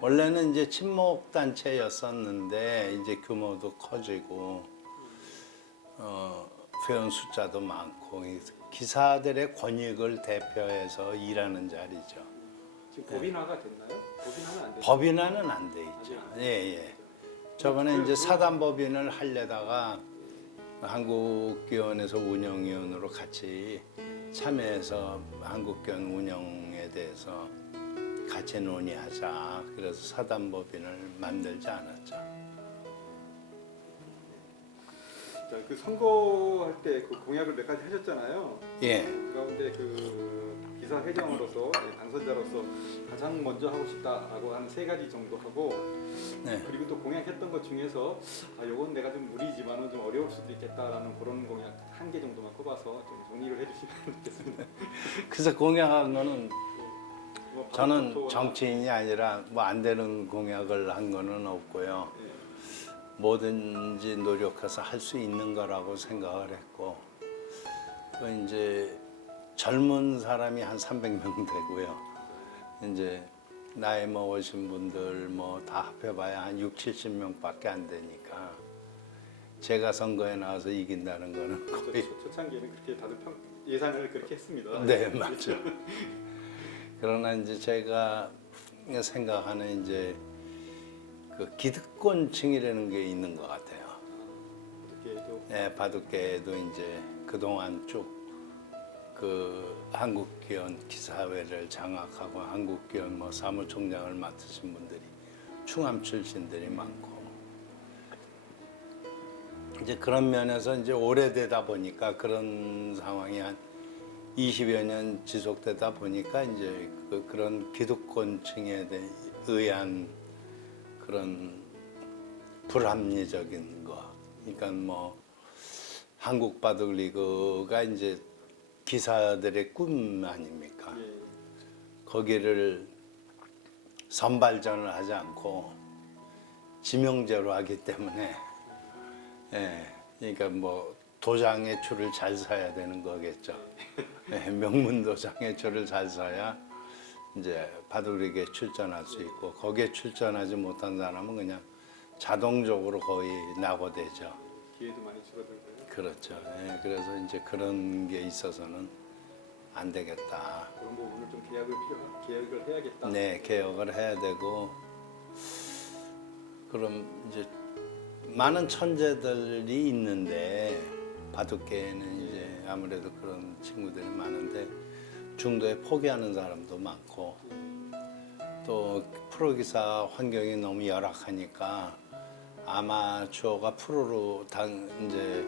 원래는 이제 친목 단체였었는데 이제 규모도 커지고 회원 숫자도 많고 기사들의 권익을 대표해서 일하는 자리죠. 지금 법인화가 됐나요? 법인화는 안 됐죠? 법인화는 안 돼 있죠. 예, 예. 저번에 이제 사단법인을 하려다가 한국기원에서 운영위원으로 같이 참여해서 한국기원 운영에 대해서 같이 논의하자. 그래서 사단법인을 만들지 않았죠. 자, 그 선거할 때 그 공약을 몇 가지 하셨잖아요. 예. 그 가운데 그 기사 회장으로서 당선자로서 가장 먼저 하고 싶다라고 한 세 가지 정도 하고 네. 그리고 또 공약했던 것 중에서 요건 내가 좀 무리지만은 좀 어려울 수도 있겠다라는 그런 공약 한 개 정도만 꼽아서 좀 정리를 해주시면 좋겠습니다. 그래서 공약한 거는 뭐 저는 바로 정치인이 아니라 뭐 안 되는 공약을 한 거는 없고요. 예. 뭐든지 노력해서 할 수 있는 거라고 생각을 했고 또 이제 젊은 사람이 한 300명 되고요. 이제 나이 먹으신 분들 뭐 다 합해봐야 한 6, 70명밖에 안 되니까 제가 선거에 나와서 이긴다는 거는 거의 초창기에는 그렇게 다들 예상을 그렇게 했습니다. 네, 맞죠. 그러나 이제 제가 생각하는 이제 그 기득권층이라는 게 있는 것 같아요. 그렇게도 네, 바둑계에도 이제 그동안 쭉 그 한국기원 기사회를 장악하고 한국기원 뭐 사무총장을 맡으신 분들이 충암 출신들이 많고 이제 그런 면에서 이제 오래되다 보니까 그런 상황이 한 20여 년 지속되다 보니까 이제 그런 기득권층에 의한 그런 불합리적인 거. 그러니까 뭐 한국 바둑 리그가 이제 기사들의 꿈 아닙니까? 예. 거기를 선발전을 하지 않고 지명제로 하기 때문에 예, 그러니까 뭐 도장의 줄을 잘 서야 되는 거겠죠. 예, 명문 도장의 줄을 잘 서야 이제 바둑리그에 출전할 수 있고 거기에 출전하지 못한 사람은 그냥 자동적으로 거의 낙오되죠. 기회도 많이 줄어들고요. 그렇죠. 예, 그래서 이제 그런 게 있어서는 안 되겠다. 그런 부분을 좀 계획을 해야겠다. 네, 개혁을 해야 되고 그럼 이제 많은 천재들이 있는데 바둑계에는 이제 아무래도 그런 친구들이 많은데 중도에 포기하는 사람도 많고 또 프로기사 환경이 너무 열악하니까 아마추어가 프로로 이제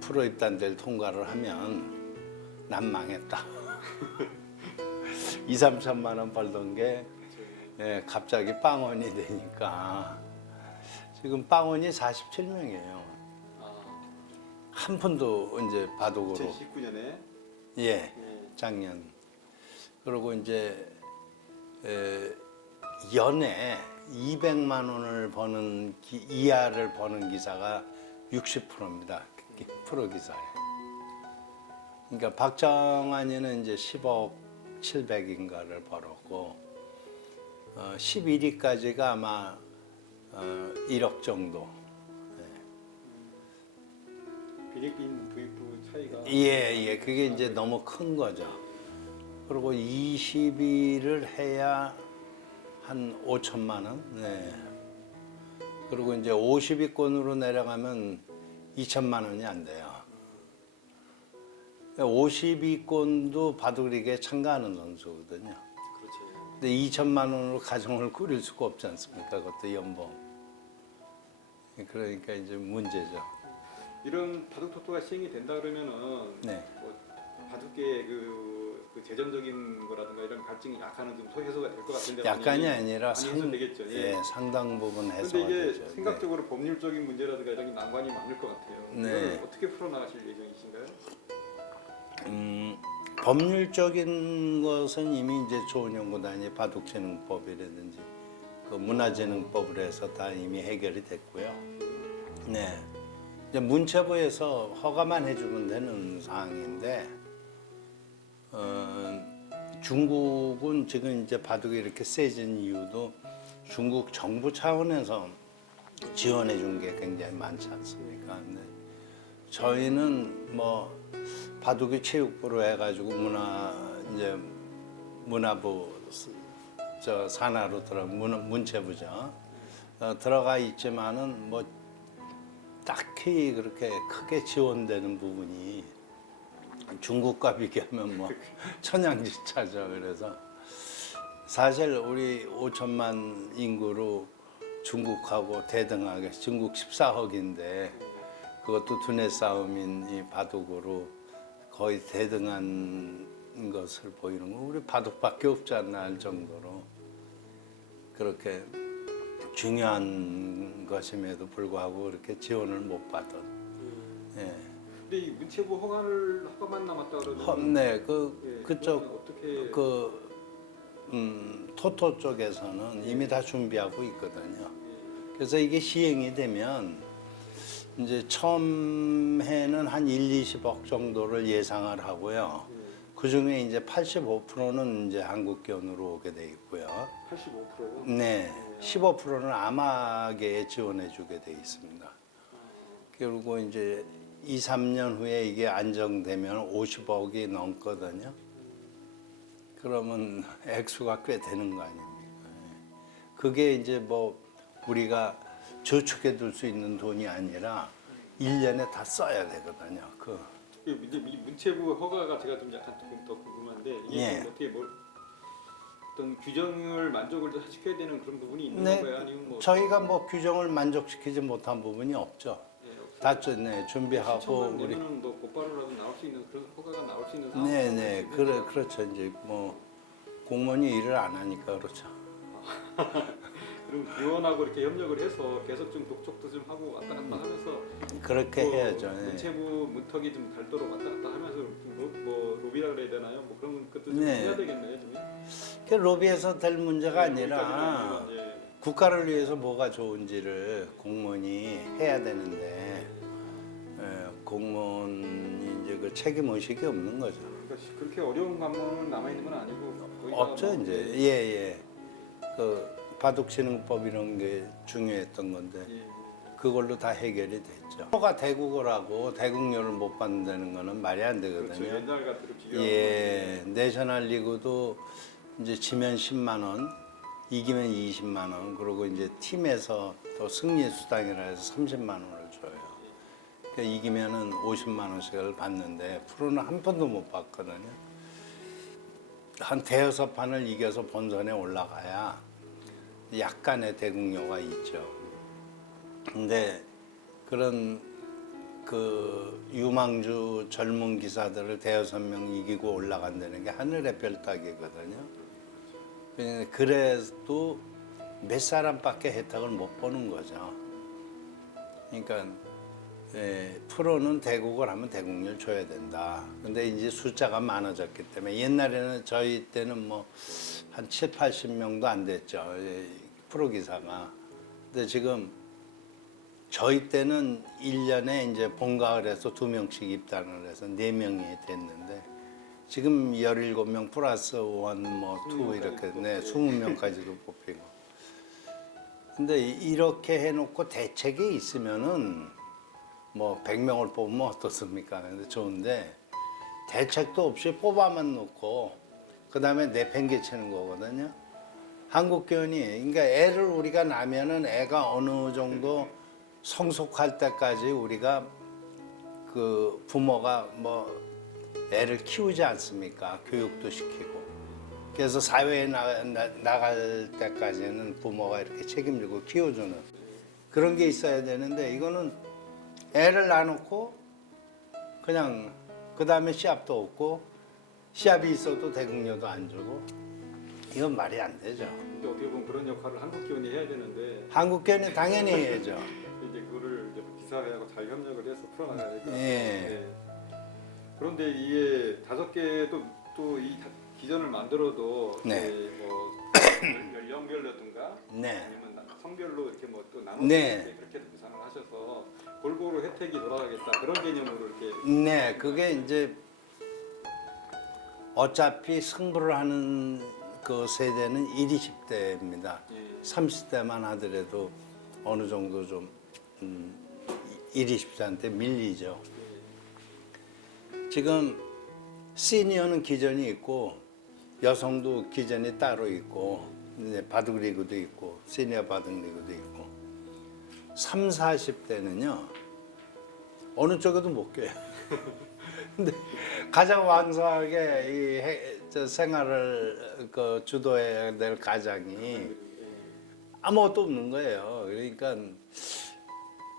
프로 입단될 통과를 하면 난 망했다. 2, 3천만 원 벌던 게 예, 갑자기 빵원이 되니까 지금 빵원이 47명이에요. 한 푼도 이제 바둑으로 2019년에 예, 작년. 그리고 이제 연에 200만 원을 버는 이하를 버는 기사가 60%입니다. 프로 기사에. 그러니까 박정환이는 이제 10억 700인가를 벌었고 11위까지가 아마 1억 정도. 빌리핀 부익부 차이가 예, 그게 이제 너무 큰 거죠. 그리고 20위를 해야 한 5천만 원. 네. 그리고 이제 50위권으로 내려가면 2천만 원이 안 돼요. 50위권도 바둑리그에 참가하는 선수거든요. 그렇죠. 근데 2천만 원으로 가정을 꾸릴 수가 없지 않습니까? 그것도 연봉. 그러니까 이제 문제죠. 이런 바둑 토토가 시행이 된다 그러면은 네. 뭐 바둑계의 그 재정적인 거라든가 이런 갈증이 약간은 좀 해소가 될 것 같은데 약간이 아니라 많이 해소되겠죠. 예, 상당 부분 해소가 그런데 이게 되죠. 생각적으로 법률적인 문제라든가 이런 게 난관이 많을 것 같아요. 네. 이걸 어떻게 풀어나가실 예정이신가요? 법률적인 것은 이미 이제 조은연구단이 바둑재능법이라든지 그 문화재능법을 해서 다 이미 해결이 됐고요. 네. 이제 문체부에서 허가만 해주면 되는 사항인데 중국은 지금 이제 바둑이 이렇게 세진 이유도 중국 정부 차원에서 지원해 준 게 굉장히 많지 않습니까? 근데 저희는 뭐 바둑이 체육부로 해가지고 문화부 저 산하로 문체부죠. 들어가 있지만은 뭐 딱히 그렇게 크게 지원되는 부분이 중국과 비교하면 뭐 천양지차죠. 그래서 사실 우리 5천만 인구로 중국하고 대등하게 중국 14억인데 그것도 두뇌 싸움인 이 바둑으로 거의 대등한 것을 보이는 거 우리 바둑밖에 없지 않나 할 정도로 그렇게 중요한 것임에도 불구하고 그렇게 지원을 못 받은. 예. 근데 이 문체부 허가만 남았다 그러는데. 네, 예, 그쪽 어떻게 토토 쪽에서는 이미 다 준비하고 있거든요. 그래서 이게 시행이 되면 이제 처음 해는 한 1, 20억 정도를 예상을 하고요. 그 중에 이제 85%는 이제 한국견으로 오게 돼 있고요. 85%요? 네, 15%는 아마계에 지원해 주게 돼 있습니다. 그리고 이제 2, 3년 후에 이게 안정되면 50억이 넘거든요. 그러면 액수가 꽤 되는 거 아닙니까? 그게 이제 뭐 우리가 저축해 둘 수 있는 돈이 아니라 1년에 다 써야 되거든요. 이제 이 문체부 허가가 제가 좀 약간 조금 더 궁금한데 이게 예. 좀 어떻게 뭐 어떤 규정을 만족을 더 시켜야 되는 그런 부분이 있는 네, 건가요? 아니면 뭐 저희가 뭐 규정을 만족시키지 못한 부분이 없죠. 다 준비하고 신청만 우리 내면은 뭐 곧바로라도 나올 수 있는 그런 허가가 나올 수 있는 상황. 네네 그렇죠. 이제 뭐 공무원이 일을 안 하니까 그렇죠. 그럼 의원하고 이렇게 협력을 해서 계속 좀 독촉도 좀 하고 왔다 갔다 하면서 그렇게 뭐 해야죠. 예. 문체부 문턱이 좀 닳도록 왔다 갔다 하면서 뭐 로비라 그래야 되나요? 뭐 그런 것도 좀 네. 해야 되겠네요, 좀. 그 로비에서 될 문제가 아니라 거기까지는 아니고, 예. 국가를 위해서 뭐가 좋은지를 공무원이 해야 되는데 공무원이 이제 그 책임 의식이 없는 거죠. 그러니까 그렇게 어려운 관문은 남아 있는 건 아니고 거의 다 없죠 뭐, 이제 예예. 그 바둑진흥법 이런 게 중요했던 건데 예. 그걸로 다 해결이 됐죠. 표가 대국어라고 대국료를 못 받는다는 거는 말이 안 그렇죠. 되거든요. 옛날 같은 비교하면 예, 내셔널 리그도 이제 지면 10만 원, 이기면 20만 원, 그리고 이제 팀에서 또 승리 수당이라 해서 30만 원을 줘요. 그러니까 이기면은 50만 원씩을 받는데 프로는 한 번도 못 받거든요. 한 대여섯 판을 이겨서 본선에 올라가야 약간의 대국료가 있죠. 근데 그런 그 유망주 젊은 기사들을 대여섯 명 이기고 올라간다는 게 하늘의 별 따기거든요. 그래도 몇 사람밖에 혜택을 못 보는 거죠. 그러니까 프로는 대국을 하면 대국료를 줘야 된다. 근데 이제 숫자가 많아졌기 때문에 옛날에는 저희 때는 뭐 한 7, 80명도 안 됐죠. 프로 기사가. 근데 지금 저희 때는 1년에 이제 봄, 가을에서 2명씩 입단을 해서 4명이 됐는데 지금 17명 플러스 1, 뭐 2 이렇게 20명까지도 뽑히고. 근데 이렇게 해놓고 대책이 있으면은 뭐 100명을 뽑으면 어떻습니까? 근데 좋은데 대책도 없이 뽑아만 놓고 그 다음에 내팽개치는 거거든요. 한국견이 그러니까 애를 우리가 낳으면은 애가 어느 정도 성숙할 때까지 우리가 그 부모가 뭐 애를 키우지 않습니까? 교육도 시키고. 그래서 사회에 나갈 때까지는 부모가 이렇게 책임지고 키워주는 그런 게 있어야 되는데 이거는 애를 낳아놓고 그냥 그 다음에 시합도 없고 시합이 있어도 대국료도 안 주고 이건 말이 안 되죠. 근데 어떻게 보면 그런 역할을 한국 기원이 해야 되는데 한국견이 당연히 해야죠. 이제 그거를 이제 기사회하고 잘 협력을 해서 풀어나가야 되니까. 예. 그런데 이게 5개 또 이 기전을 만들어도 네. 이제 뭐 연령별로든가 네. 아니면 성별로 이렇게 뭐 또 나눠서 네. 그렇게 구상을 하셔서 골고루 혜택이 돌아가겠다 그런 개념으로 이렇게. 네, 그게 이제 어차피 승부를 하는 그 세대는 1, 20대입니다. 예. 30대만 하더라도 어느 정도 좀 1, 20대한테 밀리죠. 지금 시니어는 기전이 있고 여성도 기전이 따로 있고 이제 바둑 리그도 있고 시니어 바둑 리그도 있고 3, 40대는요 어느 쪽에도 못 껴요. 근데 가장 왕성하게 저 생활을 그 주도해야 될 가장이 아무것도 없는 거예요. 그러니까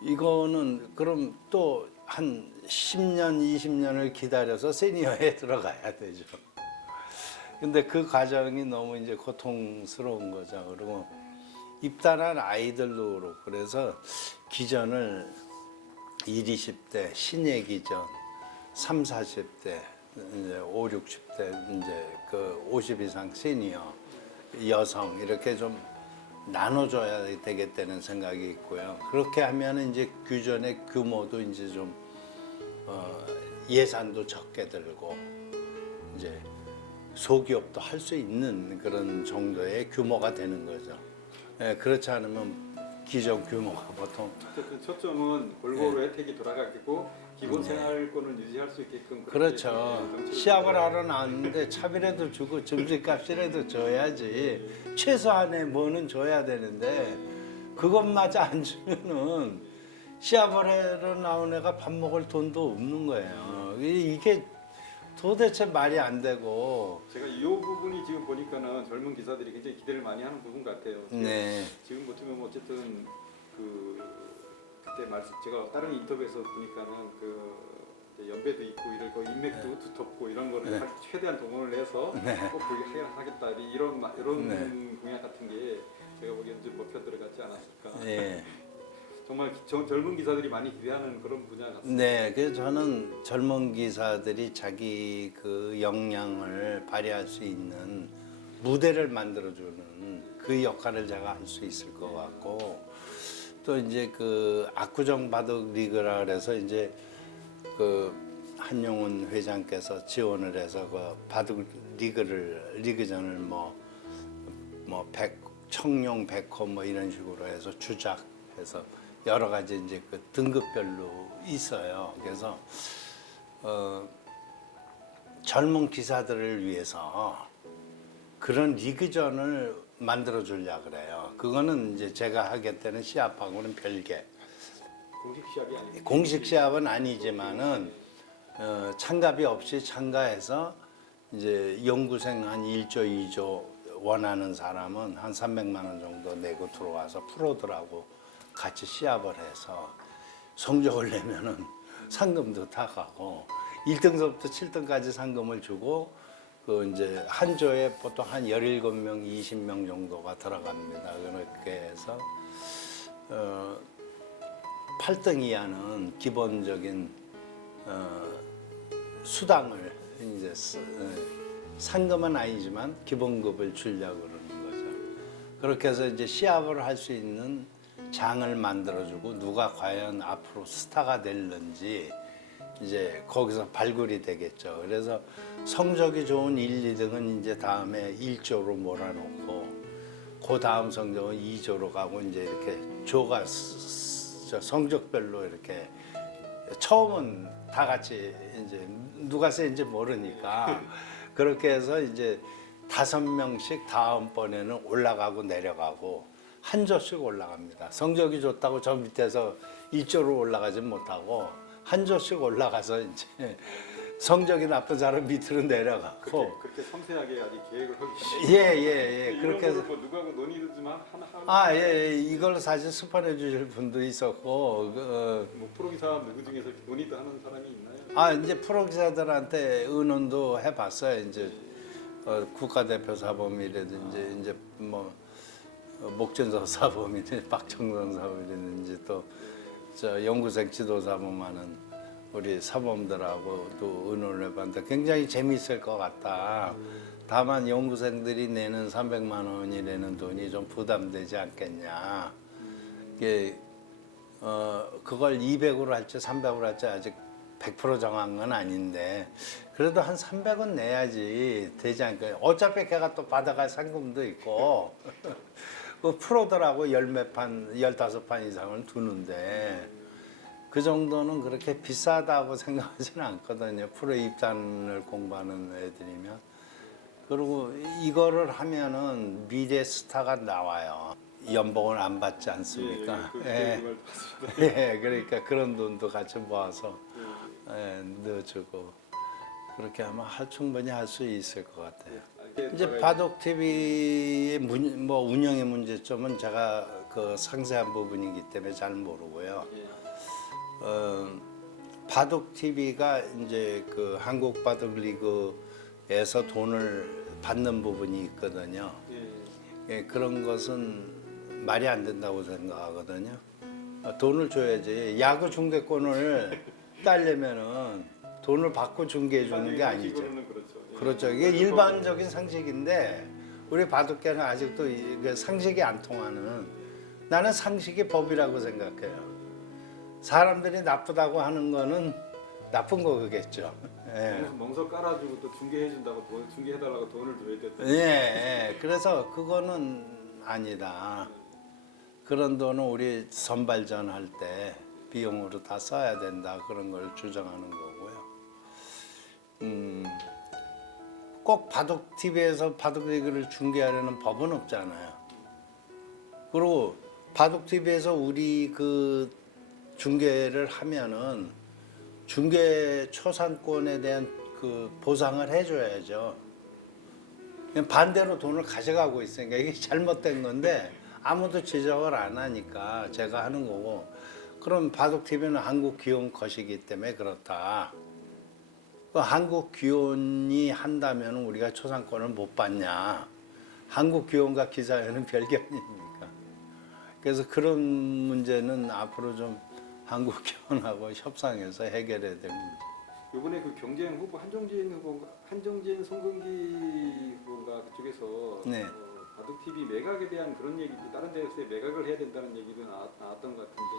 이거는 그럼 또 한 10년, 20년을 기다려서 시니어에 들어가야 되죠. 근데 그 과정이 너무 이제 고통스러운 거죠. 그리고 입단한 아이들도 그렇고 그래서 기전을 20, 20대 신예 기전, 3, 40대, 이제 5, 60대 이제 그 50 이상 시니어 여성 이렇게 좀 나눠줘야 되겠다는 생각이 있고요. 그렇게 하면 이제 규전의 규모도 이제 좀 예산도 적게 들고 이제 소기업도 할 수 있는 그런 정도의 규모가 되는 거죠. 예, 그렇지 않으면 기존 규모가 보통 어쨌든 초점은 골고루 혜택이 돌아가고 기본 생활권을 유지할 수 있게끔 그렇게, 그렇죠. 정책을 시합을 하러 나왔는데 차비라도 주고 점심값이라도 줘야지. 최소한의 뭐는 줘야 되는데 그것마저 안 주면은 시합을 하러 나온 애가 밥 먹을 돈도 없는 거예요. 이게 도대체 말이 안 되고. 제가 이 부분이 지금 보니까는 젊은 기사들이 굉장히 기대를 많이 하는 부분 같아요. 네. 지금 같으면 뭐 어쨌든 그때 말씀 제가 다른 인터뷰에서 보니까는 이제 연배도 있고 이러고 인맥도 두텁고 이런 거를 네. 최대한 동원을 해서 네. 꼭 그게 하겠다 이런 네. 공약 같은 게 제가 보기에는 좀 먹혀 들어갔지 않았을까. 예. 정말 젊은 기사들이 많이 기대하는 그런 분야 같습니다. 네, 그래서 저는 젊은 기사들이 자기 그 역량을 발휘할 수 있는 무대를 만들어주는 그 역할을 제가 할 수 있을 것 같고 또 이제 그 압구정 바둑 리그라 그래서 이제 그 한용운 회장께서 지원을 해서 그 바둑 리그전을 뭐 청룡, 백호 뭐 이런 식으로 해서 주작해서 여러 가지 이제 그 등급별로 있어요. 그래서 젊은 기사들을 위해서 그런 리그전을 만들어 주려 그래요. 그거는 이제 제가 하겠다는 시합하고는 별개. 공식 시합이 아니고 공식 시합은 아니지만은 참가비 없이 참가해서 이제 연구생 한 1조, 2조 원하는 사람은 한 300만 원 정도 내고 들어와서 프로들하고 같이 시합을 해서 성적을 내면은 상금도 다 가고 1등서부터 7등까지 상금을 주고 그 이제 한 조에 보통 한 17명, 20명 정도가 들어갑니다. 그렇게 해서 8등 이하는 기본적인 수당을 이제 상금은 아니지만 기본급을 주려고 그러는 거죠. 그렇게 해서 이제 시합을 할 수 있는 장을 만들어주고 누가 과연 앞으로 스타가 될는지 이제 거기서 발굴이 되겠죠. 그래서 성적이 좋은 1, 2등은 이제 다음에 1조로 몰아놓고 그 다음 성적은 2조로 가고 이제 이렇게 조가 성적별로 이렇게 처음은 다 같이 이제 누가 세인지 모르니까 그렇게 해서 이제 5명씩 다음번에는 올라가고 내려가고 한 조씩 올라갑니다. 성적이 좋다고 저 밑에서 1조로 올라가지 못하고 한 조씩 올라가서 이제 성적이 나쁜 사람 밑으로 내려가고 그렇게 섬세하게 아직 계획을 하고 예. 그렇게 해서 뭐 누구하고 논의도 좀 하나 예. 이걸 사실 수판해 주실 분도 있었고 뭐 프로기사 누구 중에서 논의도 하는 사람이 있나요? 이제 프로 기사들한테 의논도 해봤어요. 이제 국가대표 사범이라든지 이제 뭐 목전서 사범이든지 박정선 사범이든지 또 저 연구생 지도 사범하는 우리 사범들하고도 의논을 해봤는데 굉장히 재미있을 것 같다. 다만 연구생들이 내는 300만 원이라는 돈이 좀 부담되지 않겠냐. 이게 그걸 200으로 할지 300으로 할지 아직 100% 정한 건 아닌데 그래도 한 300은 내야지 되지 않을까요? 어차피 걔가 또 받아갈 상금도 있고 그 프로들하고 열 몇 판, 15판 이상을 두는데 그 정도는 그렇게 비싸다고 생각하지는 않거든요. 프로 입단을 공부하는 애들이면. 그리고 이거를 하면은 미래 스타가 나와요. 연봉을 안 받지 않습니까? 예. 예, 그러니까 그런 돈도 같이 모아서 넣어주고 그렇게 하면 충분히 할 수 있을 것 같아요. 이제 바둑 TV의 뭐 운영의 문제점은 제가 그 상세한 부분이기 때문에 잘 모르고요. 바둑 TV가 이제 그 한국 바둑 리그에서 돈을 받는 부분이 있거든요. 예, 그런 것은 말이 안 된다고 생각하거든요. 돈을 줘야지. 야구 중계권을 따려면은 돈을 받고 중계해 주는 게 아니죠. 그렇죠. 이게 일반적인 상식인데 우리 바둑계는 아직도 이게 상식이 안 통하는. 나는 상식이 법이라고 생각해요. 사람들이 나쁘다고 하는 거는 나쁜 거겠죠. 예. 멍석 깔아주고 또 중계해준다고 중계해달라고 돈을 줘야 돼. 예. 그래서 그거는 아니다. 그런 돈은 우리 선발전 할 때 비용으로 다 써야 된다. 그런 걸 주장하는 거고요. 꼭 바둑 TV에서 바둑 리그를 중계하려는 법은 없잖아요. 그리고 바둑 TV에서 우리 그 중계를 하면은 중계 초상권에 대한 그 보상을 해줘야죠. 반대로 돈을 가져가고 있으니까 이게 잘못된 건데 아무도 지적을 안 하니까 제가 하는 거고. 그럼 바둑 TV는 한국 기혼 것이기 때문에 그렇다. 그 한국 기혼이 한다면 우리가 초상권을 못 받냐? 한국 기혼과 기사회는 별개 아닙니까? 그래서 그런 문제는 앞으로 좀 한국 기혼하고 협상해서 해결해야 됩니다. 이번에 그 경쟁 후보 한정진 송근기 후보가 그쪽에서 네. 바둑 TV 매각에 대한 그런 얘기도 다른 데서 매각을 해야 된다는 얘기도 나왔던 것 같은데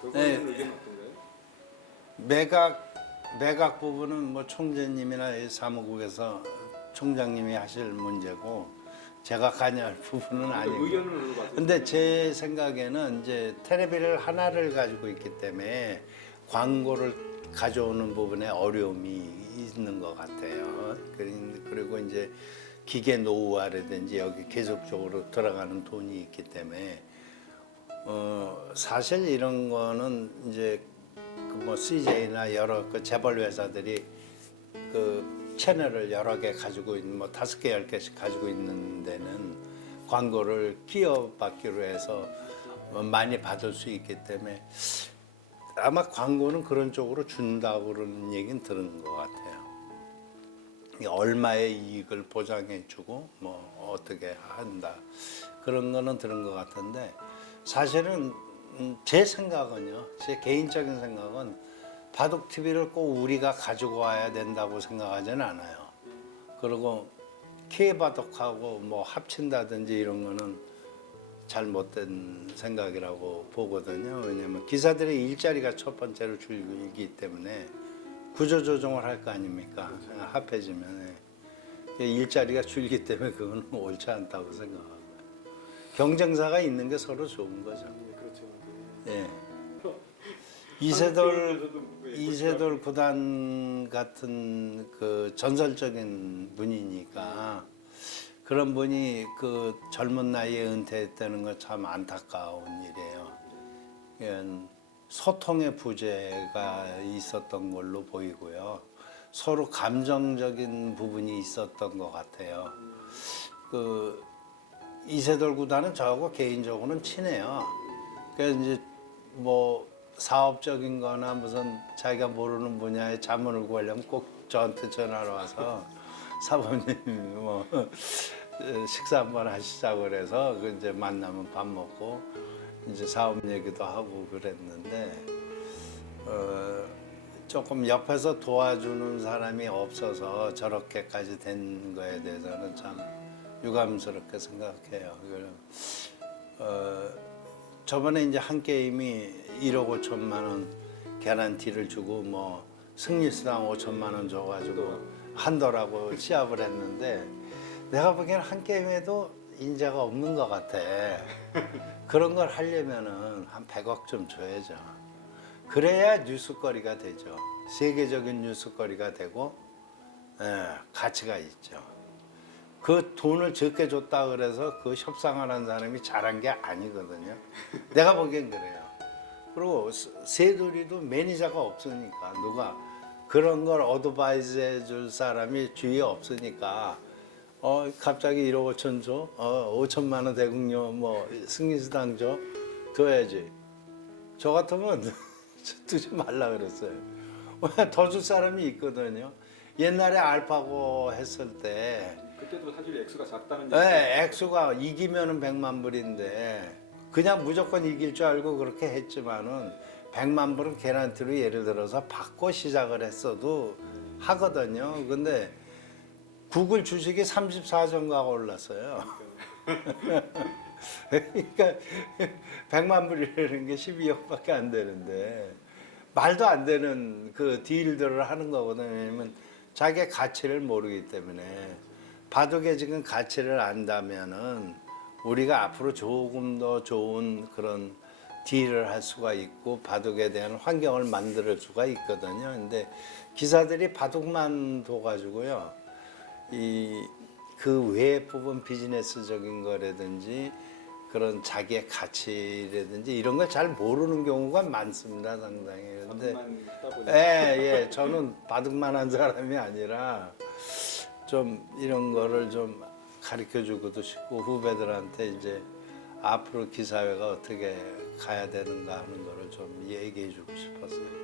그거에 대한 의견은 어떤가요? 매각 부분은 뭐 총재님이나 이 사무국에서 총장님이 하실 문제고 제가 관여할 부분은 아니고. 의견을 물어봤어요. 근데 제 생각에는 이제 텔레비를 하나를 가지고 있기 때문에 광고를 가져오는 부분에 어려움이 있는 것 같아요. 그리고 이제 기계 노후화라든지 여기 계속적으로 들어가는 돈이 있기 때문에 사실 이런 거는 이제 뭐 CJ나 여러 그 재벌 회사들이 그 채널을 여러 개 가지고 있는 뭐 5개, 10개씩 가지고 있는 데는 광고를 끼워받기로 해서 많이 받을 수 있기 때문에 아마 광고는 그런 쪽으로 준다고 그러는 얘기는 들은 것 같아요. 얼마의 이익을 보장해주고 뭐 어떻게 한다 그런 거는 들은 것 같은데 사실은 제 생각은요, 제 개인적인 생각은 바둑 TV를 꼭 우리가 가지고 와야 된다고 생각하지는 않아요. 그리고 K바둑하고 뭐 합친다든지 이런 거는 잘못된 생각이라고 보거든요. 왜냐하면 기사들의 일자리가 첫 번째로 줄기 때문에 구조조정을 할 거 아닙니까? 합해지면 일자리가 줄기 때문에 그건 옳지 않다고 생각하고요. 경쟁사가 있는 게 서로 좋은 거죠. 그렇죠. 예. 이세돌 구단 같은 그 전설적인 분이니까 그런 분이 그 젊은 나이에 은퇴했다는 건 참 안타까운 일이에요. 소통의 부재가 있었던 걸로 보이고요. 서로 감정적인 부분이 있었던 것 같아요. 그 이세돌 구단은 저하고 개인적으로는 친해요. 그래서 이제 뭐 사업적인 거나 무슨 자기가 모르는 분야에 자문을 구하려면 꼭 저한테 전화를 와서 사모님 뭐 식사 한번 하시자고 그래서 그 이제 만나면 밥 먹고 이제 사업 얘기도 하고 그랬는데 조금 옆에서 도와주는 사람이 없어서 저렇게까지 된 거에 대해서는 참 유감스럽게 생각해요. 저번에 이제 한 게임이 1억 5천만 원 개런티를 주고 뭐 승리수당 5천만 원 줘가지고 한도라고 시합을 했는데 내가 보기에는 한 게임에도 인재가 없는 것 같아. 그런 걸 하려면은 한 100억 좀 줘야죠. 그래야 뉴스거리가 되죠. 세계적인 뉴스거리가 되고 가치가 있죠. 그 돈을 적게 줬다 그래서 그 협상하는 사람이 잘한 게 아니거든요. 내가 보기엔 그래요. 그리고 세돌이도 매니저가 없으니까 누가 그런 걸 어드바이스 해줄 사람이 주위에 없으니까 갑자기 1억 5천 줘? 5천만 원 대국료 뭐 승리수당 줘야지. 저 같으면 두지 말라 그랬어요. 더 줄 사람이 있거든요. 옛날에 알파고 했을 때 그때도 사실 액수가 작다는 얘기. 네, 액수가 이기면은 100만 불인데 그냥 무조건 이길 줄 알고 그렇게 했지만은 100만 불은 개런티로 예를 들어서 받고 시작을 했어도 하거든요. 근데 구글 주식이 34전가가 올랐어요. 그러니까 100만 불이라는 게 12억밖에 안 되는데 말도 안 되는 그 딜들을 하는 거거든요. 왜냐면 자기의 가치를 모르기 때문에 바둑에 지금 가치를 안다면은 우리가 앞으로 조금 더 좋은 그런 딜을 할 수가 있고 바둑에 대한 환경을 만들 수가 있거든요. 근데 기사들이 바둑만 둬가지고요. 그 외에 뽑은 비즈니스적인 거라든지 그런 자기의 가치라든지 이런 걸 잘 모르는 경우가 많습니다, 상당히. 근데 바둑만 하다 보니까. 예, 저는 바둑만 한 사람이 아니라 좀 이런 거를 좀 가르쳐 주고도 싶고 후배들한테 이제 앞으로 기사회가 어떻게 가야 되는가 하는 거를 좀 얘기해 주고 싶었어요.